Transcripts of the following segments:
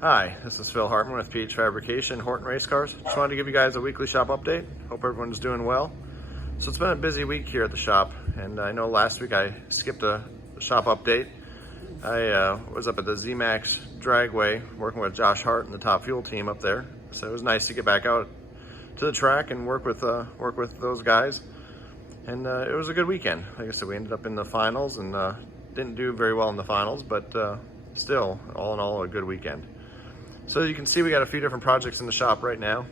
Hi, this is Phil Hartman with PH Fabrication, Horton Race Cars. Just wanted to give you guys a weekly shop update. Hope everyone's doing well. So it's been a busy week here at the shop, and I know last week I skipped a shop update. I was up at the Z-Max Dragway working with Josh Hart and the Top Fuel team up there. So it was nice to get back out to the track and work with those guys. And it was a good weekend. Like I said, we ended up in the finals and didn't do very well in the finals, but still, all in all, a good weekend. So you can see we got a few different projects in the shop right now.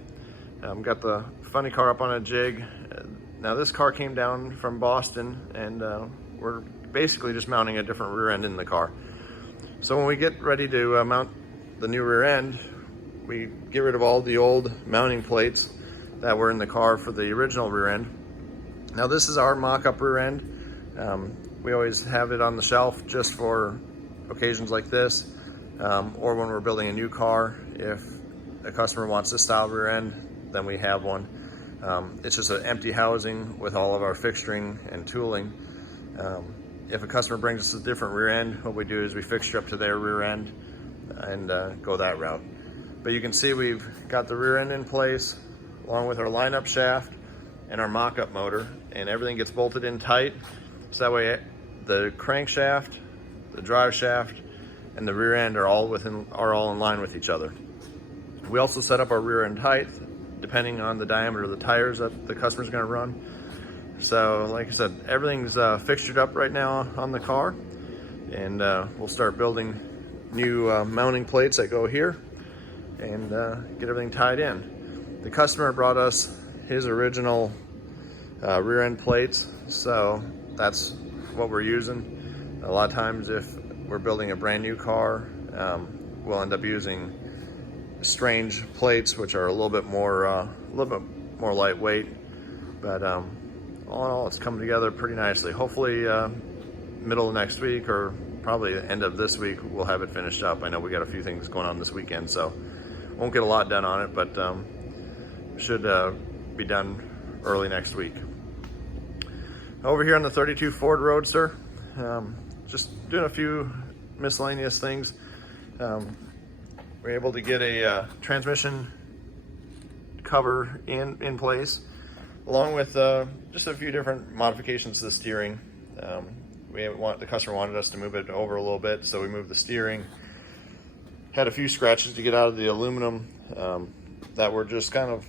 Got the funny car up on a jig. Now this car came down from Boston, and we're basically just mounting a different rear end in the car. So when we get ready to mount the new rear end, we get rid of all the old mounting plates that were in the car for the original rear end. Now this is our mock-up rear end. We always have it on the shelf just for occasions like this. Or when we're building a new car, if a customer wants this style rear end, then we have one. It's just an empty housing with all of our fixturing and tooling. If a customer brings us a different rear end, what we do is we fixture up to their rear end and go that route. But you can see we've got the rear end in place along with our lineup shaft and our mock-up motor, and everything gets bolted in tight. So that way the crankshaft, the drive shaft, and the rear end are all in line with each other. We also set up our rear end height depending on the diameter of the tires that the customer's going to run. So like I said, everything's fixtured up right now on the car, and we'll start building new mounting plates that go here and get everything tied in. The customer brought us his original rear end plates, so that's what we're using. A lot of times if we're building a brand new car, we'll end up using strange plates, which are a little bit more lightweight. But all in all, it's coming together pretty nicely. Hopefully, middle of next week or probably the end of this week, we'll have it finished up. I know we got a few things going on this weekend, so won't get a lot done on it, but should be done early next week. Over here on the 32 Ford Roadster, just doing a few miscellaneous things. We're able to get a transmission cover in place, along with just a few different modifications to the steering. The customer wanted us to move it over a little bit, so we moved the steering. Had a few scratches to get out of the aluminum that were just kind of,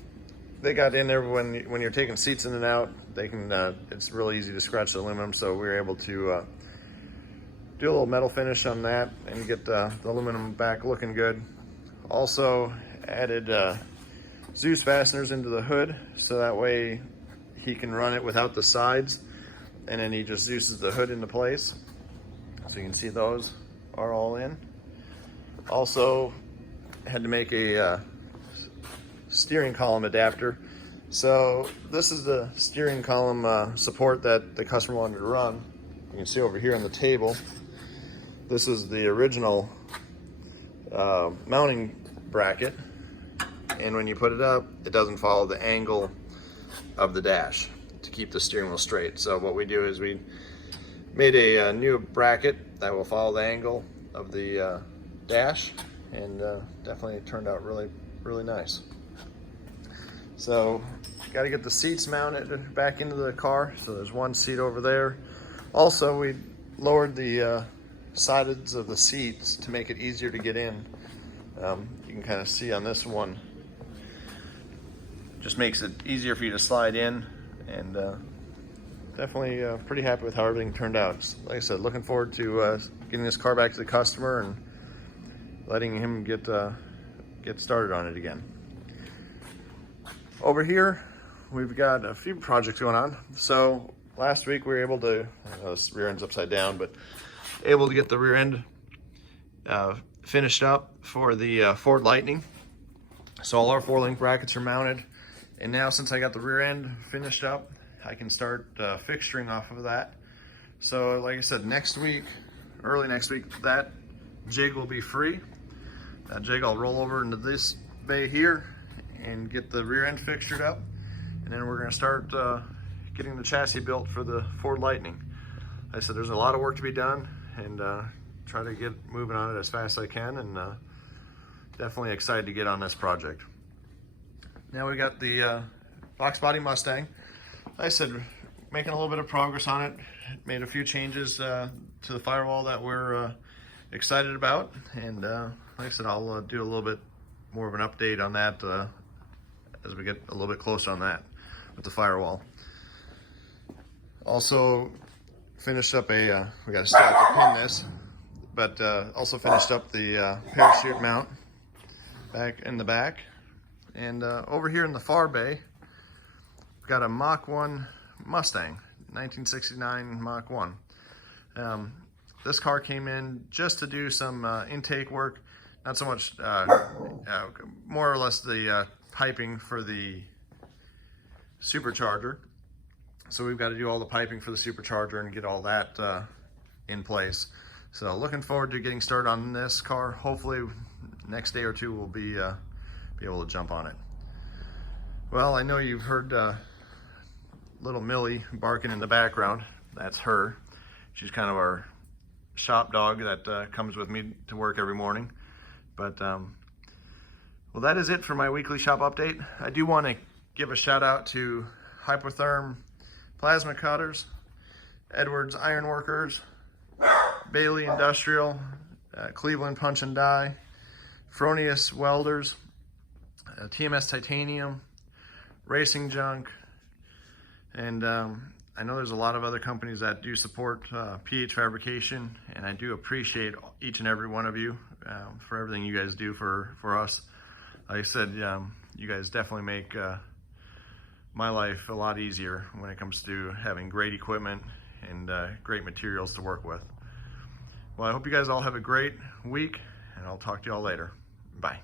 they got in there when you're taking seats in and out. They can it's really easy to scratch the aluminum, so we were able to do a little metal finish on that and get the aluminum back looking good. Also added Zeus fasteners into the hood, so that way he can run it without the sides, and then he just Zeuses the hood into place. So you can see those are all in. Also had to make a steering column adapter. So this is the steering column support that the customer wanted to run. You can see over here on the table, this is the original mounting bracket, and when you put it up, it doesn't follow the angle of the dash to keep the steering wheel straight. So what we do is we made a new bracket that will follow the angle of the dash, and definitely turned out really nice. So got to get the seats mounted back into the car. So there's one seat over there. Also, we lowered the sides of the seats to make it easier to get in. You can kind of see on this one, just makes it easier for you to slide in, and definitely pretty happy with how everything turned out. Like I said, looking forward to getting this car back to the customer and letting him get started on it again. Over here, we've got a few projects going on. So last week we were able to, I know this rear end's upside down, but able to get the rear end finished up for the Ford Lightning. So all our 4-link brackets are mounted, and now since I got the rear end finished up, I can start fixturing off of that. So like I said, next week, early next week, that jig will be free. That jig I'll roll over into this bay here and get the rear end fixtured up, and then we're going to start getting the chassis built for the Ford Lightning. Like I said, there's a lot of work to be done, and try to get moving on it as fast as I can, and definitely excited to get on this project. Now we got the box body Mustang. Like I said, making a little bit of progress on it. Made a few changes to the firewall that we're excited about, and like I said, I'll do a little bit more of an update on that as we get a little bit closer on that with the firewall. Also finished up we got to still have to pin this, but also finished up the parachute mount back in the back. And over here in the far bay, we've got a Mach 1 Mustang, 1969 Mach 1. This car came in just to do some intake work, not so much, more or less the piping for the supercharger. So we've got to do all the piping for the supercharger and get all that in place. So looking forward to getting started on this car. Hopefully next day or two we'll be able to jump on it. Well, I know you've heard little Millie barking in the background. That's her. She's kind of our shop dog that comes with me to work every morning. But well, that is it for my weekly shop update. I do want to give a shout out to Hypotherm Plasma Cutters, Edwards Ironworkers, Bailey Industrial, Cleveland Punch and Die, Fronius Welders, TMS Titanium, Racing Junk, and I know there's a lot of other companies that do support PH fabrication, and I do appreciate each and every one of you for everything you guys do for us. Like I said, you guys definitely make my life a lot easier when it comes to having great equipment and great materials to work with. Well, I hope you guys all have a great week, and I'll talk to you all later. Bye.